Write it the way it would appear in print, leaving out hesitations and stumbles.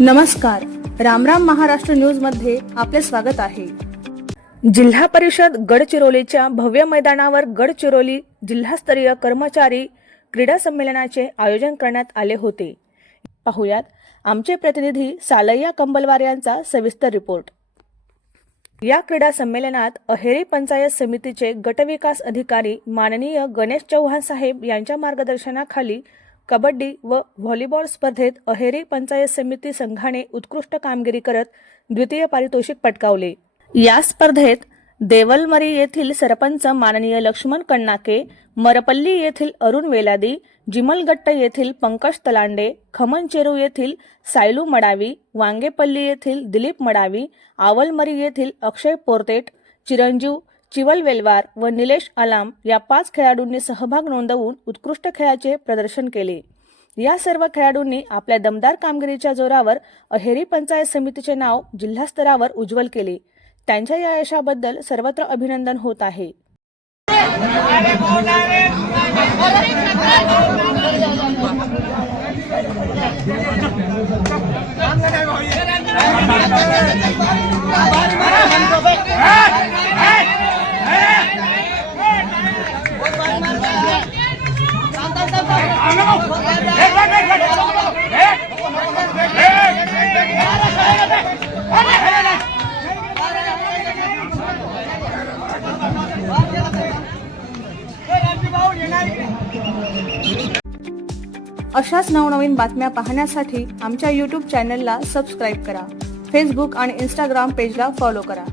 नमस्कार, रामराम महाराष्ट्र न्यूज मध्ये आपले स्वागत आहे। जिल्हा परिषद गडचिरोलीच्या भव्य मैदानावर गडचिरोली जिल्हास्तरीय कर्मचारी क्रीडा संमेलनाचे आयोजन करण्यात आले होते। पाहुयात आमचे प्रतिनिधी सालय्या कंबलवार यांचा सविस्तर रिपोर्ट। या क्रीडा संमेलनात अहेरी पंचायत समितीचे गटविकास अधिकारी माननीय गणेश चव्हाण साहेब यांच्या मार्गदर्शनाखाली कबड्डी व व्हॉलीबॉल स्पर्धेत अहेरी पंचायत समिती संघाने उत्कृष्ट कामगिरी करत द्वितीय पारितोषिक पटकावले। या स्पर्धेत देवलमरी येथील सरपंच माननीय लक्ष्मण कण्णाके, मरपल्ली येथील अरुण वेलादी, जिमलगट्ट येथील पंकज तलांडे, खमनचेरू येथील सायलू मडावी, वांगेपल्ली येथील दिलीप मडावी, आवलमरी येथील अक्षय पोरतेट, चिरंजीव चिवलवेलवार व निलेश आलाम या 5 खेळाडूंनी सहभाग नोंदवून उत्कृष्ट खेळाचे प्रदर्शन केले। या सर्व खेळाडूंनी आपल्या दमदार कामगिरीच्या जोरावर अहेरी पंचायत समितीचे नाव जिल्हा स्तरावर उज्ज्वल केले। त्यांच्या या यशाबद्दल सर्वत्र अभिनंदन होत आहे। अशाच नवनवीन बातम्या पाहण्यासाठी आमच्या YouTube चॅनलला सबस्क्राइब करा। फेसबुक आणि Instagram पेजला फॉलो करा।